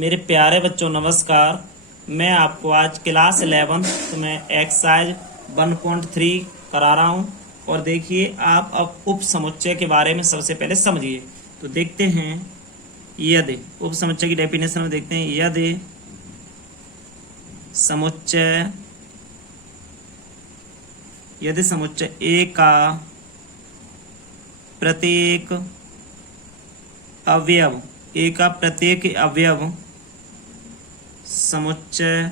मेरे प्यारे बच्चों नमस्कार। मैं आपको आज क्लास 11 में एक्सरसाइज 1.3 करा रहा हूं और देखिए आप अब उप समुच्चय के बारे में सबसे पहले समझिए। तो देखते हैं यदि उप समुच्चय की डेफिनेशन में देखते हैं। यदि समुच्चय ए का प्रत्येक अवयव समुच्चय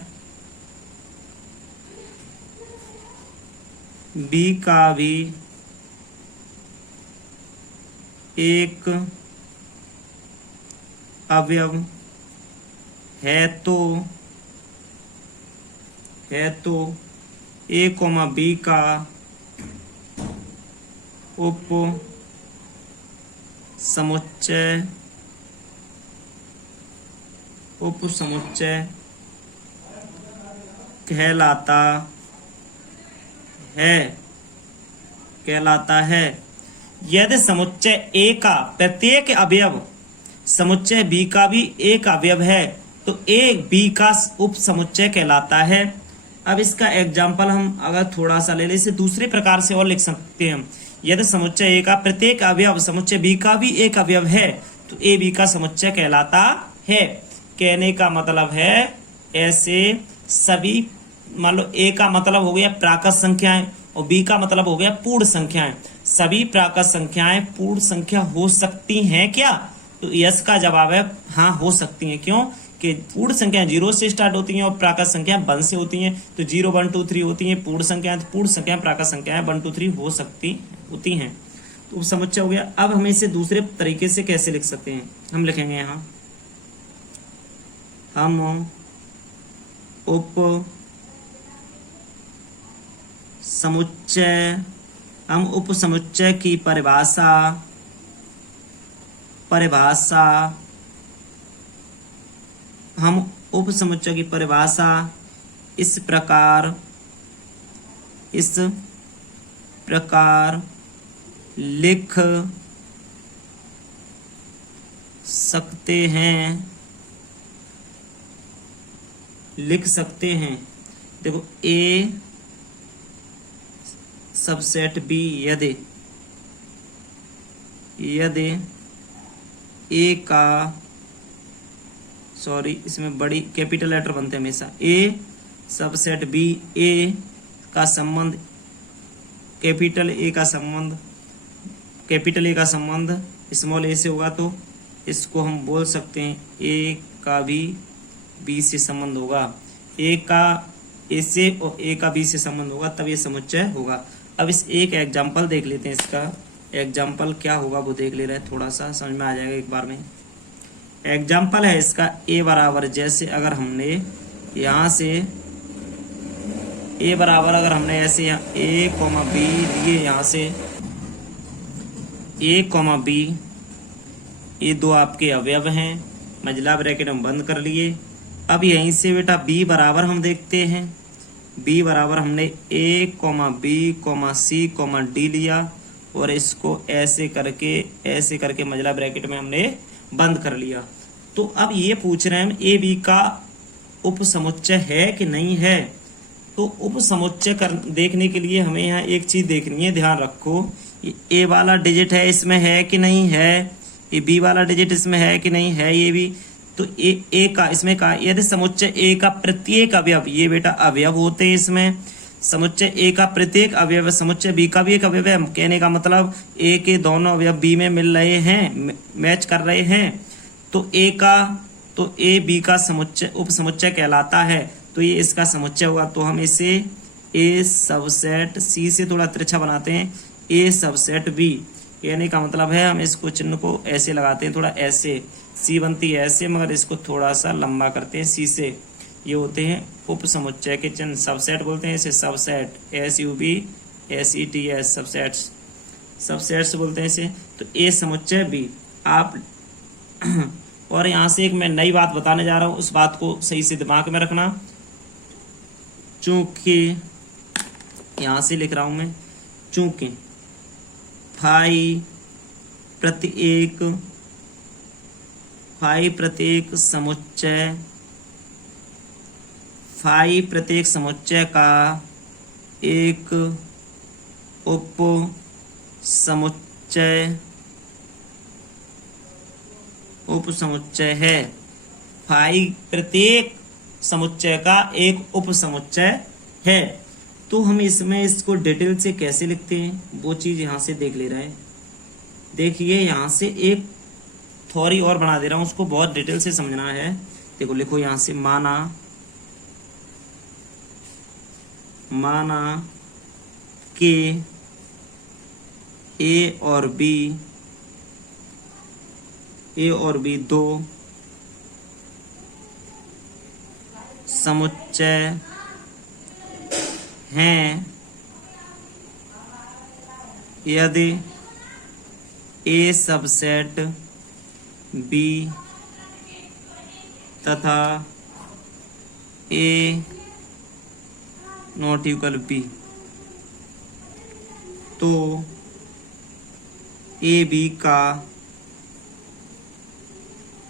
बी का भी एक अवयव है तो ए कोमा बी का उप समुच्चय कहलाता है। यदि समुच्चय ए का प्रत्येक अवयव समुच्चय बी का भी एक अवयव है तो ए बी का उप समुच्चय कहलाता है। अब इसका एग्जाम्पल हम अगर थोड़ा सा ले लें, इसे दूसरे प्रकार से और लिख सकते हैं। यदि समुच्चय ए का प्रत्येक अवयव समुच्चय बी का भी एक अवयव है तो ए बी का समुच्चय कहलाता है। कहने का मतलब है ऐसे सभी, मान लो ए का मतलब हो गया प्राकृत संख्याएं और बी का मतलब हो गया पूर्ण संख्याएं। सभी प्राकृत संख्याएं पूर्ण संख्या हो सकती हैं क्या? तो यस का जवाब है हाँ, हो सकती हैं। क्यों कि पूर्ण संख्याएं 0 से स्टार्ट होती हैं और प्राकृत संख्याएं 1 से होती हैं। तो 0 1 2 3 होती हैं पूर्ण संख्याएं, तो पूर्ण संख्याएं प्राकृत संख्याएं 1 2 3 होती हैं। तो समुच्चय हो गया। अब हम इसे दूसरे तरीके से कैसे लिख सकते हैं? हम लिखेंगे यहाँ हम उप समुच्चय की परिभाषा इस प्रकार लिख सकते हैं। देखो ए सबसेट बी यदि ए का, सॉरी इसमें बड़ी कैपिटल लेटर बनते हैं हमेशा। ए सबसेट बी, ए का संबंध कैपिटल ए का संबंध स्मॉल ए से होगा तो इसको हम बोल सकते हैं ए का भी बी से संबंध होगा। ए का ए से और ए का बी से संबंध होगा तब ये समुच्चय होगा। अब इस एक एग्जाम्पल देख लेते हैं। इसका एग्जाम्पल क्या होगा वो देख ले रहे हैं, थोड़ा सा समझ में आ जाएगा एक बार में। एग्जाम्पल है इसका ए बराबर, जैसे अगर हमने यहाँ से ए बराबर अगर हमने ऐसे यहाँ ए कॉमा बी लिए, यहाँ से ए कॉमा बी, ये दो आपके अवयव हैं, मझला ब्रैकेट हम बंद कर लिए। अब यहीं से बेटा बी बराबर हम देखते हैं। बी बराबर हमने ए comma B comma C comma D लिया और इसको ऐसे करके मझला ब्रैकेट में हमने बंद कर लिया। तो अब ये पूछ रहे हैं ए बी का उप समुच्चय है कि नहीं है। तो उप समुच्चय देखने के लिए हमें यहाँ एक चीज देखनी है, ध्यान रखो। ये ए वाला डिजिट है इसमें है कि नहीं है, ये बी वाला डिजिट इसमें है कि नहीं है, ये भी। तो ए का इसमें का, यदि समुच्चय ए का प्रत्येक अवयव, ये बेटा अवयव होते हैं इसमें, समुच्चय ए का प्रत्येक अवयव समुच्चय बी का भी एक अवयव है। कहने का मतलब ए के दोनों अवयव बी में मिल रहे हैं, मैच कर रहे हैं, तो ए बी का समुच्चय उप समुच्चय कहलाता है। तो ये इसका समुच्चय होगा। तो हम इसे ए सबसेट सी से थोड़ा तिरछा बनाते हैं, ए सबसेट बी। कहने का मतलब है हम इसको चिन्ह को ऐसे लगाते हैं, थोड़ा ऐसे, सी बनती है ऐसे मगर इसको थोड़ा सा लंबा करते हैं सी से। ये होते हैं उप समुच्चय के चिन्ह, सबसेट बोलते हैं इसे, सबसेट SUB सबसेट्स बोलते हैं इसे। तो ए समुच्चय बी आप और यहाँ से एक मैं नई बात बताने जा रहा हूँ, उस बात को सही से दिमाग में रखना। चूंकि यहाँ से लिख रहा हूं मैं, चूंकि फाई प्रत्येक फाई प्रत्येक समुच्चय का एक उप समुच्चय है। फाई प्रत्येक समुच्चय का एक उप समुच्चय है। तो हम इसमें इसको डिटेल से कैसे लिखते हैं वो चीज यहां से देख ले रहे हैं। देखिए यहां से एक थ्योरी और बना दे रहा हूं, उसको बहुत डिटेल से समझना है। देखो लिखो यहां से, माना कि ए और बी दो समुच्चय हैं। यदि ए सबसेट बी तथा ए नॉट इक्वल बी, तो ए बी का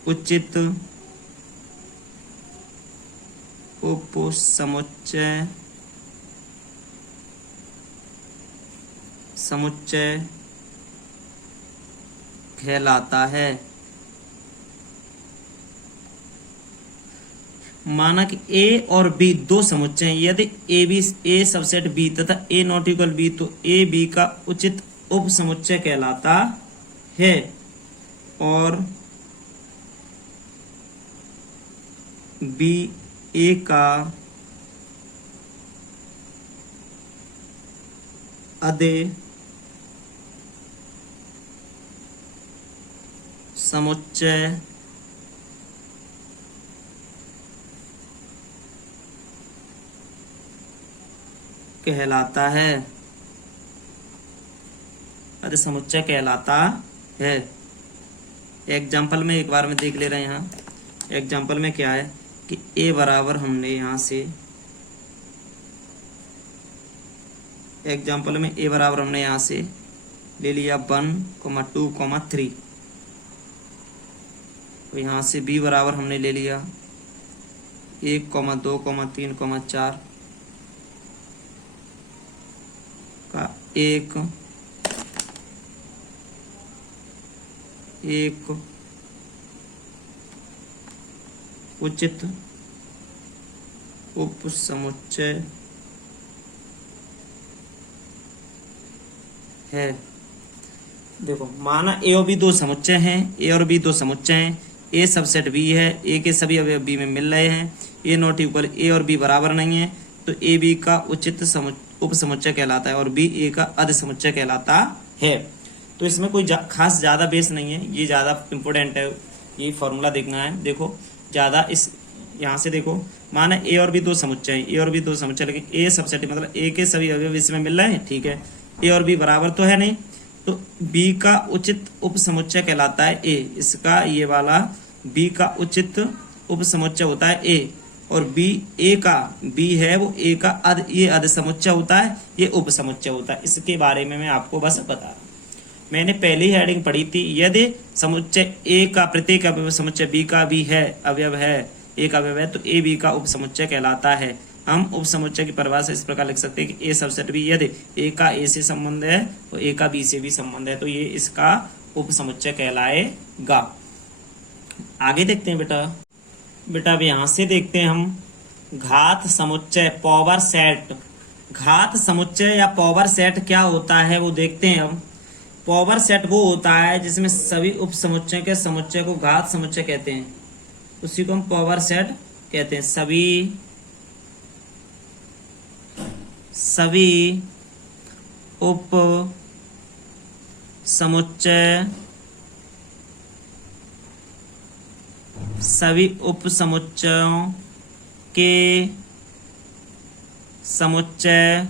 उचित उप समुच्चय कहलाता है। माना कि ए और बी दो समुच्चय हैं। यदि ए सबसेट बी तथा ए नॉट इक्वल बी, तो ए बी का उचित उप समुच्चय कहलाता है। और बी ए का अधे समुच्चय कहलाता है। अधे समुच्चय कहलाता है। एग्जाम्पल में एक बार में देख ले रहे हैं। यहाँ एग्जाम्पल में क्या है कि ए बराबर हमने यहां से ले लिया 1, 2, 3। तो यहाँ से बी बराबर हमने ले लिया 1, 2, 3, 4 का एक उचित उप समुच्चय है। देखो माना ए और बी दो समुच्चय हैं। ए सबसेट बी है, ए के सभी अवयव बी में मिल रहे हैं। ए नॉट इक्वल ए और बी बराबर नहीं है, तो ए बी का उचित उप समुच्चय कहलाता है और बी ए का अध समुच्चय कहलाता है। तो इसमें कोई खास ज्यादा बेस नहीं है, ये ज्यादा इंपोर्टेंट है, ये फॉर्मूला देखना है। देखो ज्यादा इस यहाँ से देखो, माना ए और बी दो समुच्चय हैं, लेकिन ए सबसेट मतलब ए के सभी अवयव इसमें मिल रहे हैं, ठीक है। ए और बी बराबर तो है नहीं, तो बी का उचित उप समुच्चय कहलाता है ए। इसका ये वाला बी का उचित उप समुच्चय होता है ए, और बी है वो ए का ये अध समुच्चय होता है, ये उप समुच्चय होता है। इसके बारे में मैं आपको बस बता रहा हूं। मैंने पहली हेडिंग पढ़ी थी, यदि समुच्चय ए का प्रत्येक अवयव समुच्चय बी का भी है अवयव है, एक अवयव है, तो ए बी का उप समुच्चय कहलाता है। हम उप समुच्चय की परिभाषा इस प्रकार लिख सकते हैं कि ए सबसेट बी यदि ए का ए से संबंध है और ए का बी से भी संबंध है, तो ये इसका उप समुच्चय कहलाएगा। आगे देखते हैं बेटा अब यहां से देखते हैं हम घात समुच्चय, पावर सेट। घात समुच्चय या पावर सेट क्या होता है वो देखते हैं हम। पावर सेट वो होता है जिसमें सभी उप समुच्चय के समुच्चय को घात समुच्चय कहते हैं, उसी को हम पावर सेट कहते हैं। सभी उप समुच्चयों के समुच्चय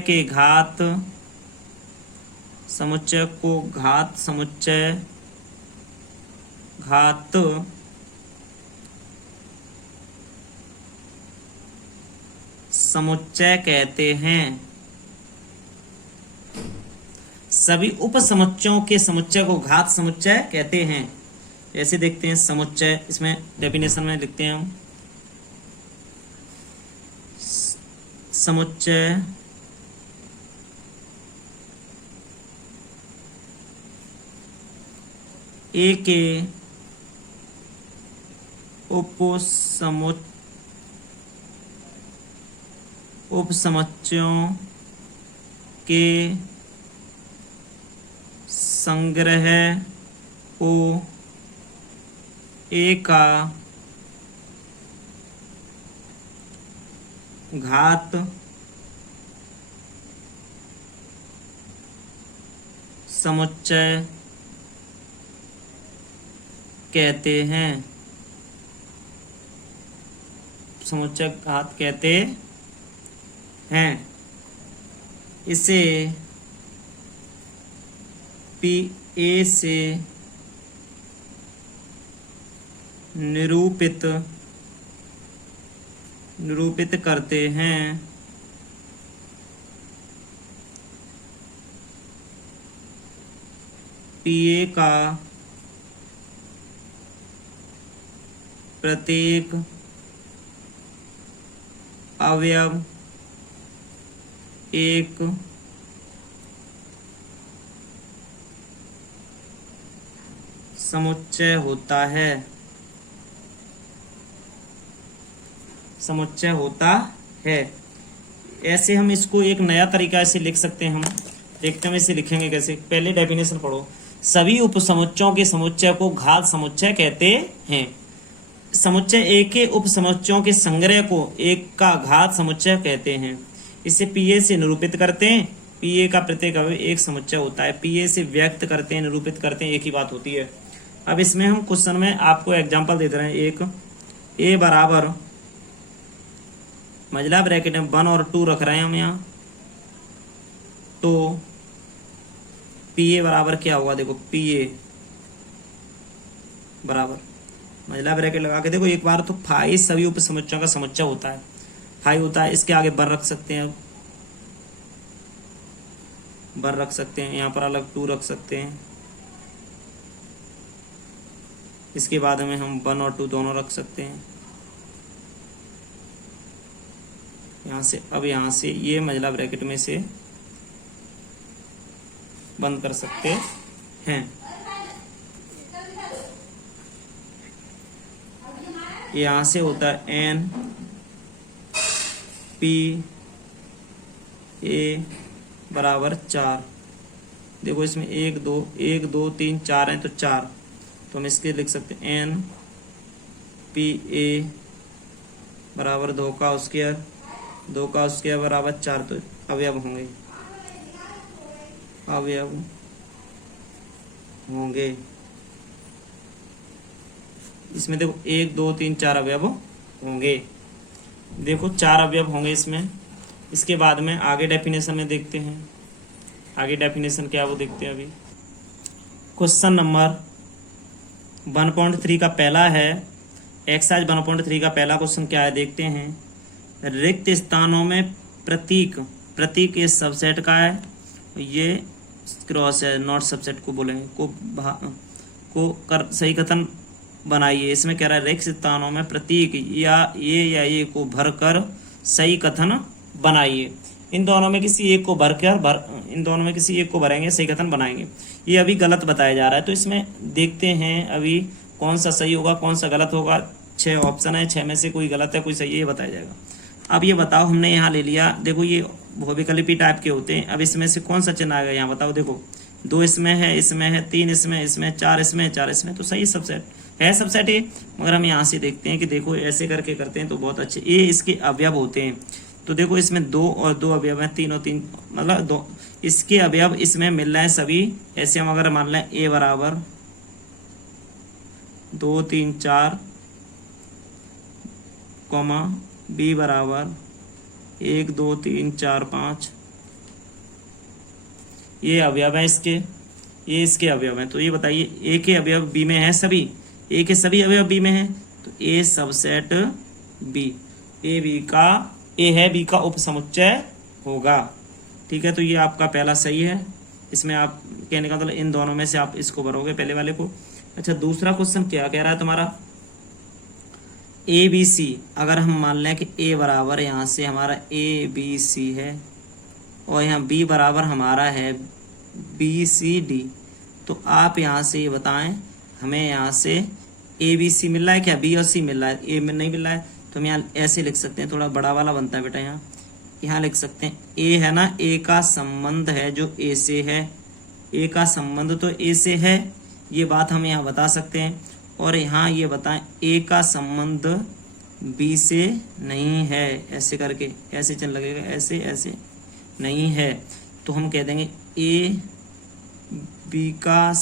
के घात समुच्चय को घात समुच्चय कहते हैं। सभी उप समुच्चयों के समुच्चय को घात समुच्चय कहते हैं। ऐसे देखते हैं समुच्चय, इसमें डेफिनेशन में लिखते हैं हम, समुच्चय ए के उपसमुच्चयों के संग्रह को ए का घात समुच्चय कहते हैं। समुच्चय घात कहते हैं। इसे पी ए से निरूपित करते हैं। पी ए का प्रत्येक अवयव एक समुच्चय होता है। समुच्चय होता है। ऐसे हम इसको एक नया तरीका से लिख सकते हैं। हम देखते हैं इसे लिखेंगे कैसे। पहले डेफिनेशन पढ़ो। सभी उपसमुच्चयों के समुच्चय को घात समुच्चय कहते हैं। समुच्चय ए के उपसमुच्चयों के संग्रह को एक का घात समुच्चय कहते हैं। इसे पीए से निरूपित करते हैं। पीए का प्रत्येक अवयव एक समुच्चय होता है। पीए से व्यक्त करते हैं, निरूपित करते हैं, एक ही बात होती है। अब इसमें हम क्वेश्चन में आपको एग्जांपल दे रहे हैं। एक ए बराबर मझला ब्रैकेट में 1 और 2 रख रहे हैं हम यहाँ। तो पीए बराबर क्या होगा, देखो पीए बराबर मझला ब्रैकेट लगा के देखो एक बार। तो फाई सभी उप समुच्चयों का समुच्चय होता है। फाई होता है, इसके आगे बर रख सकते हैं। बर रख सकते हैं, यहाँ पर अलग 2 रख सकते हैं। इसके बाद में हम 1 और 2 दोनों रख सकते हैं यहाँ से। अब यहाँ से ये मझला ब्रैकेट में से बंद कर सकते हैं। यहाँ से होता है एन पी ए बराबर 4। देखो इसमें 1 2 3 4 है, तो 4। तो हम इसके लिख सकते हैं एन पी ए बराबर 2 का स्क्वायर, 2 का स्क्वायर बराबर 4। तो अवयव होंगे, अवयव होंगे इसमें। देखो 1 2 3 4 अवयव होंगे। देखो 4 अवयव होंगे इसमें। इसके बाद में आगे डेफिनेशन में देखते हैं। आगे डेफिनेशन क्या वो देखते हैं अभी। क्वेश्चन नंबर 1.3 का पहला है। एक्सरसाइज 1.3 का पहला क्वेश्चन क्या है देखते हैं। रिक्त स्थानों में प्रतीक इस सबसेट का है। ये क्रॉस है, नॉट सबसेट को बोलेंगे। को कर सही कथन बनाइए। इसमें कह रहा है रिक्त स्थानों में प्रतीक या ये को भरकर सही कथन बनाइए। इन दोनों में किसी एक को इन दोनों में किसी एक को भरेंगे, सही कथन बनाएंगे। ये अभी गलत बताया जा रहा है। तो इसमें देखते हैं अभी कौन सा सही होगा, कौन सा गलत होगा। 6 ऑप्शन है, 6 में से कोई गलत है, कोई सही है, ये बताया जाएगा। अब ये बताओ, हमने यहाँ ले लिया। देखो ये बहुविकल्पी टाइप के होते हैं। अब इसमें से कौन सा चिन्ह आएगा यहाँ बताओ। देखो 2 इसमें है, 3 इसमें, 4 इसमें, 4 इसमें। तो सही सबसेट है, सबसेट ये। मगर हम यहाँ से देखते हैं कि देखो ऐसे करके करते हैं तो बहुत अच्छे। ये इसके अवयव होते हैं। तो देखो इसमें 2 और 2 अवयव हैं, 3 और 3 मतलब 2 इसके अवयव इसमें मिल रहे हैं सभी। ऐसे हम अगर मान लें ए बराबर 2 3 4 कॉमा बी बराबर 1 2 3 4 5, ये अवयव है इसके, ये इसके अवयव हैं। तो ये बताइए ए के अवयव बी में है सभी, ए के सभी अवयव बी में हैं। तो ए सबसेट बी, ए है बी का उपसमुच्चय होगा। ठीक है, तो ये आपका पहला सही है। इसमें आप कहने का मतलब इन दोनों में से आप इसको भरोगे पहले वाले को। अच्छा, दूसरा क्वेश्चन क्या कह रहा है तुम्हारा, ए बी सी, अगर हम मान लें कि ए बराबर यहाँ से हमारा ए बी सी है और यहाँ बी बराबर हमारा है बी सी डी, तो आप यहाँ से ये बताएं हमें यहाँ से ए बी सी मिल रहा है क्या, बी और सी मिल रहा है, ए में नहीं मिल रहा है, तो हम यहाँ ऐसे लिख सकते हैं, थोड़ा बड़ा वाला बनता है बेटा, यहाँ लिख सकते हैं ए है ना, ए का संबंध है जो ए से है, ए का संबंध तो ए से है, ये बात हम यहाँ बता सकते हैं। और यहाँ ये बताएं ए का संबंध बी से नहीं है, ऐसे करके ऐसे चल लगेगा, ऐसे ऐसे नहीं है, तो हम कह देंगे ए बी का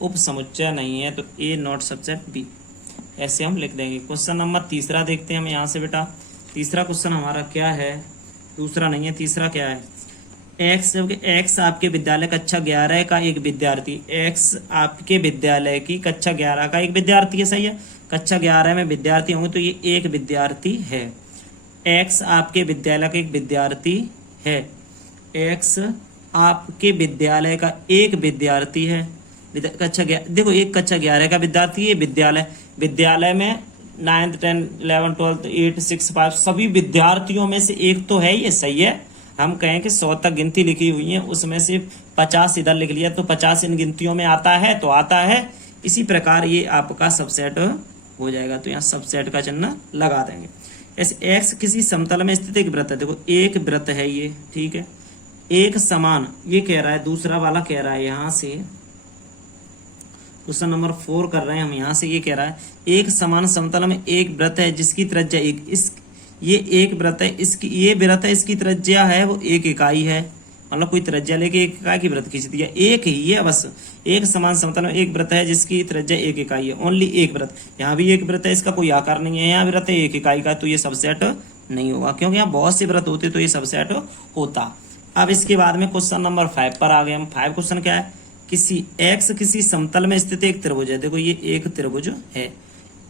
उपसमुच्चय नहीं है, तो ए नॉट सबसेट बी, ऐसे हम लिख देंगे। क्वेश्चन नंबर तीसरा देखते हैं हम यहाँ से बेटा। तीसरा क्वेश्चन हमारा क्या है, दूसरा नहीं है, तीसरा क्या है, एक्स आपके विद्यालय कक्षा 11 का एक विद्यार्थी, एक्स आपके विद्यालय की कक्षा 11 का एक विद्यार्थी है, सही है, कक्षा 11 में विद्यार्थी होंगे तो ये एक विद्यार्थी है। एक्स आपके विद्यालय का एक विद्यार्थी है, एक्स आपके विद्यालय का एक विद्यार्थी है, कक्षा 11, देखो एक कक्षा 11 का विद्यार्थी है, विद्यालय में 9th 10th 11th 12th 8 6 5 सभी विद्यार्थियों में से एक तो है, ये सही है। हम कहें कि 100 तक गिनती लिखी हुई है, उसमें से 50 इधर लिख लिया तो 50 इन गिनतियों में आता है, तो आता है। इसी प्रकार ये आपका सबसेट हो जाएगा, तो यहाँ सबसेट का चिन्ह लगा देंगे। ऐसे एक्स किसी समतल में स्थित एक वृत्त है, देखो एक वृत्त है ये, ठीक है, एक समान, ये कह रहा है, दूसरा वाला कह रहा है यहाँ से, क्वेश्चन नंबर 4 कर रहे हैं हम, यहाँ से ये कह रहा है एक समान समतल में एक वृत्त है जिसकी त्रिज्या एक, इस ये एक वृत्त है, इसकी ये वृत्त है, इसकी त्रिज्या है वो 1 इकाई है, मतलब कोई त्रिज्या लेके 1 इकाई की वृत्त खींच दिया, एक ही है बस, एक समान समतल में एक वृत्त है जिसकी त्रिज्या 1 इकाई है, ओनली एक वृत्त, यहाँ भी एक वृत्त है, इसका कोई आकार नहीं है, यहाँ वृत्त है 1 इकाई का, तो ये सबसेट नहीं होगा, क्योंकि यहाँ बहुत से वृत्त होते तो ये सबसेट होता। अब इसके बाद में क्वेश्चन नंबर 5 पर आ गए हम। 5 क्वेश्चन क्या है, किसी समतल में स्थित एक त्रिभुज है, देखो ये एक त्रिभुज है,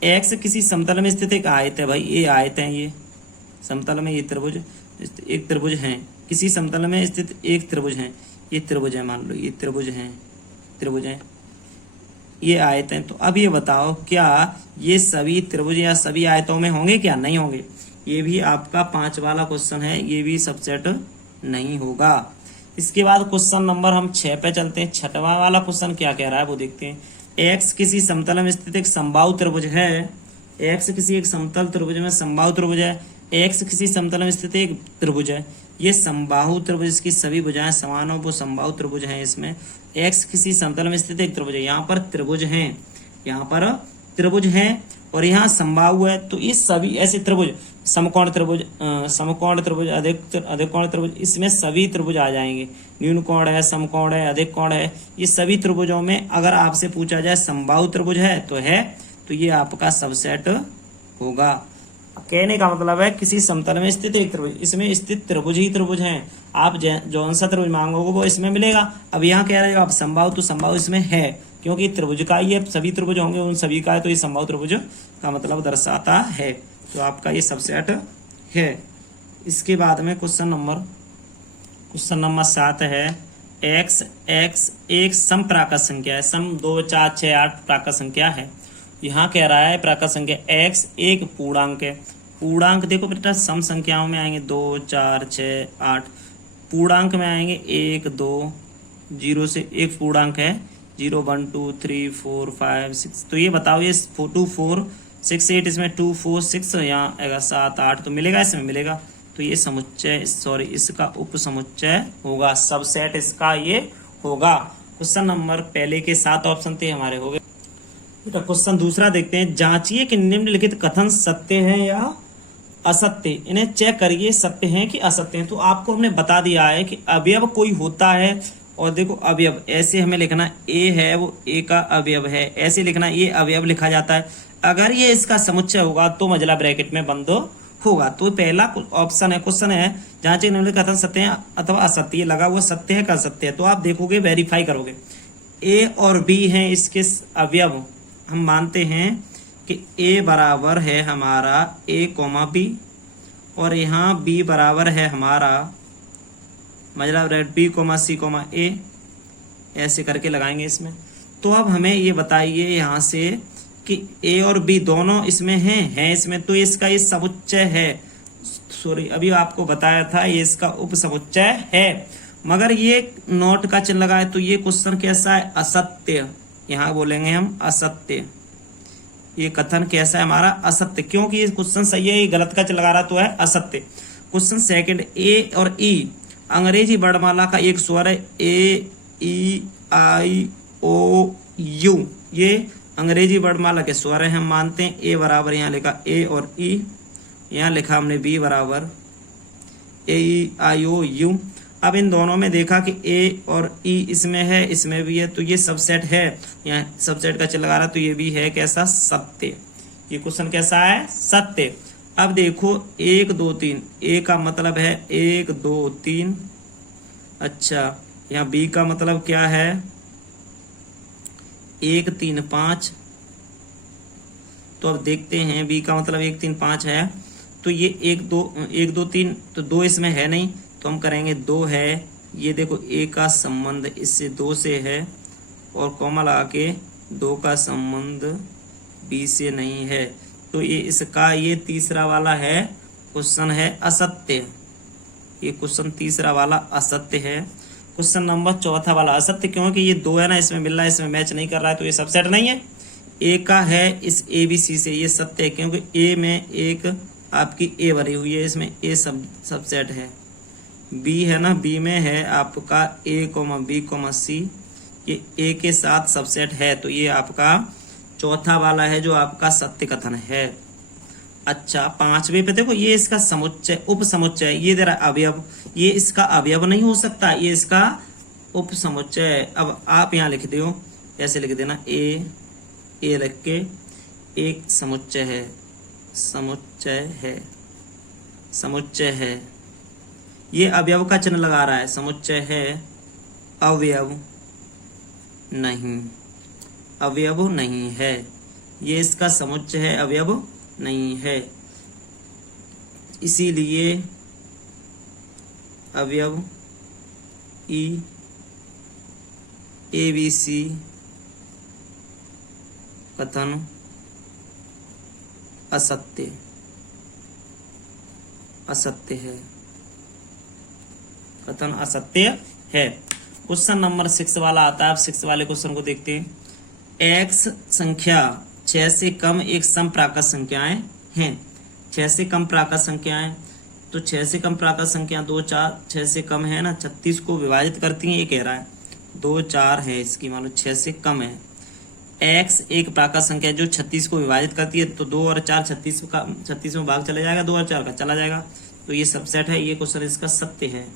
एक्स किसी समतल में स्थित एक आयत है, भाई ये आयत है, ये समतल में ये त्रिभुज एक त्रिभुज है, किसी समतल में स्थित एक त्रिभुज है, ये त्रिभुज है, मान लो ये त्रिभुज है, ये आयत है। तो अब ये बताओ क्या ये सभी त्रिभुज या सभी आयतों में होंगे क्या, नहीं होंगे, ये भी आपका 5 वाला क्वेश्चन है, ये भी सबसेट नहीं होगा। इसके बाद क्वेश्चन नंबर हम 6 पे चलते हैं। 6वां वाला क्वेश्चन क्या कह रहा है वो देखते हैं। एक्स किसी समतल में स्थित एक समबाहु त्रिभुज है, एक्स किसी एक समतल त्रिभुज में समबाहु त्रिभुज है, एक्स किसी समतल में स्थित एक त्रिभुज है, ये समबाहु त्रिभुज की सभी भुजाएं समान हो, वो समबाहु त्रिभुज है। इसमें एक्स किसी समतल में स्थित एक त्रिभुज है, यहाँ पर त्रिभुज है, यहाँ पर त्रिभुज है और यहाँ समबाहु है, तो इस सभी ऐसे त्रिभुज, समकोण त्रिभुज, अधिक कोण त्रिभुज, इसमें सभी त्रिभुज आ जाएंगे, न्यून कोण है, समकोण है, अधिक कोण है, ये सभी त्रिभुजों में अगर आपसे पूछा जाए समबाहु त्रिभुज है तो ये आपका सबसेट होगा। कहने का मतलब है किसी समतल में स्थित एक त्रिभुज, इसमें स्थित त्रिभुज ही त्रिभुज हैं, आप जौन सा त्रिभुज मांगोगे वो इसमें मिलेगा। अब यहाँ कह रहे हो आप समबाहु, तो समबाहु इसमें है क्योंकि त्रिभुज का ये सभी त्रिभुज होंगे, उन सभी का है, तो ये समबाहु त्रिभुज का मतलब दर्शाता है, तो आपका ये सबसेट है। इसके बाद में क्वेश्चन नंबर 7 है, एक्स एक सम प्राकृत संख्या है, सम 2 4 6 8 प्राकृत संख्या है। यहाँ कह रहा है प्राकृत संख्या एक्स एक पूर्णांक है, पूर्णांक देखो बेटा सम संख्याओं में आएंगे 2 4 6 8, पूर्णांक में आएंगे 1 2, 0 से एक पूर्णांक है 0 1 2 3 4 5 6, तो ये बताओ ये 2 4 6 8, इसमें 2 4 6, यहाँ आएगा 7 8, तो मिलेगा, इसमें मिलेगा, तो ये समुच्चय इसका उप समुच्चय होगा, सबसेट इसका ये होगा। क्वेश्चन नंबर पहले के 7 ऑप्शन थे हमारे हो गए। क्वेश्चन दूसरा देखते हैं, जांचिए कि निम्नलिखित कथन सत्य है या असत्य, इन्हें चेक करिए सत्य हैं कि असत्य हैं। तो आपको हमने बता दिया है कि अवयव कोई होता है, और देखो अवयव ऐसे हमें लिखना, ए है वो ए का अवयव है, ऐसे लिखना, ये अवयव लिखा जाता है, अगर ये इसका समुच्चय होगा तो मझला ब्रैकेट में बंद होगा। तो पहला ऑप्शन है, क्वेश्चन है जांचिए निम्नलिखित कथन सत्य है अथवा असत्य, लगा हुआ सत्य है का असत्य है, तो आप देखोगे वेरीफाई करोगे, ए और बी हैं इसके अवयव, हम मानते हैं कि a बराबर है हमारा a, b और यहाँ b बराबर है हमारा मतलब b, c, a, ऐसे करके लगाएंगे इसमें। तो अब हमें ये बताइए यहाँ से कि ए और बी दोनों इसमें हैं इसमें, तो इसका ये समुच्चय है। सॉरी, अभी आपको बताया था ये इसका उप समुच्चय है, मगर ये नोट का चिन्ह लगा है तो ये क्वेश्चन कैसा है? असत्य। यहाँ बोलेंगे हम असत्य। ये कथन कैसा है हमारा? असत्य, क्योंकि ये क्वेश्चन सही है, ये गलत का चिन्ह लगा रहा तो है असत्य। क्वेश्चन सेकंड, ए और ई अंग्रेजी वर्णमाला का एक स्वर है। ए ई आई ओ यू, ये अंग्रेजी वर्णमाला के स्वर है, हम मानते हैं। ए बराबर यहाँ लिखा ए और ई, यहाँ लिखा हमने बी बराबर ए ई आई ओ यू। अब इन दोनों में देखा कि ए और ई इसमें है, इसमें भी है, तो ये सबसेट है। यहाँ सबसेट का चिन्ह लगा रहा तो ये भी है कैसा? सत्य। ये क्वेश्चन कैसा है? सत्य। अब देखो 1 2 3, ए का मतलब है 1 2 3। अच्छा, यहाँ बी का मतलब क्या है? 1 3 5। तो अब देखते हैं बी का मतलब 1 3 5 है, तो ये 1 2 3, तो 2 इसमें है नहीं, तो हम करेंगे 2 है। ये देखो ए का संबंध इससे 2 से है, और कॉमा लगा के 2 का संबंध बी से नहीं है, तो ये इसका ये तीसरा वाला है क्वेश्चन है असत्य। ये क्वेश्चन तीसरा वाला असत्य है। क्वेश्चन नंबर चौथा वाला असत्य, क्योंकि ये 2 है ना, इसमें मिल रहा है, इसमें मैच नहीं कर रहा है, तो ये सबसेट नहीं है। ए का है इस ए बी सी से, ये सत्य है, क्योंकि ए में एक आपकी ए भरी हुई है, इसमें ए सबसेट है। बी है ना, बी में है आपका ए कोमा बी कोमा सी, ये ए के साथ सबसेट है, तो ये आपका चौथा वाला है जो आपका सत्य कथन है। अच्छा, पांचवे पे देखो, ये इसका समुच्चय उप समुच्चय, ये जरा अवयव, ये इसका अवयव नहीं हो सकता, ये इसका उप समुच्चय है। अब आप यहाँ लिख दो, ऐसे लिख देना ए लिख के एक समुच्चय है, समुच्चय है, समुच्चय है। ये अवयव का चिन्ह लगा रहा है, समुच्चय है, अवयव नहीं, अवयव नहीं है। ये इसका समुच्चय है, अवयव नहीं है, इसीलिए अवयव ई ए बी सी कथन असत्य, असत्य है, कथन असत्य है। क्वेश्चन नंबर 6 वाला आता है। आप 6 वाले क्वेश्चन को देखते हैं। एक्स संख्या 6 से कम एक समप्राकृत संख्याएं हैं। 6 से कम प्राकृत संख्याएं, तो 6 से कम प्राकृत संख्या 2 4, 6 से कम है ना, 36 को विभाजित करती हैं, ये कह रहा है। 2 4 है इसकी, मान लो 6 से कम है। एक्स एक प्राकृत संख्या जो 36 को विभाजित करती है, तो 2 और 4 36 में भाग चला जाएगा, 2 और 4 का चला जाएगा, तो ये सबसेट है। ये क्वेश्चन इसका सत्य है,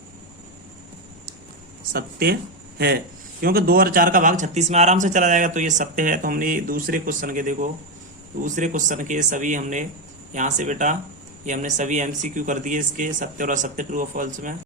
सत्य है, क्योंकि 2 और 4 का भाग 36 में आराम से चला जाएगा, तो ये सत्य है। तो हमने दूसरे क्वेश्चन के देखो, दूसरे क्वेश्चन के सभी हमने यहाँ से बेटा ये हमने सभी MCQ कर दिए इसके, सत्य और असत्य, ट्रू और फॉल्स में।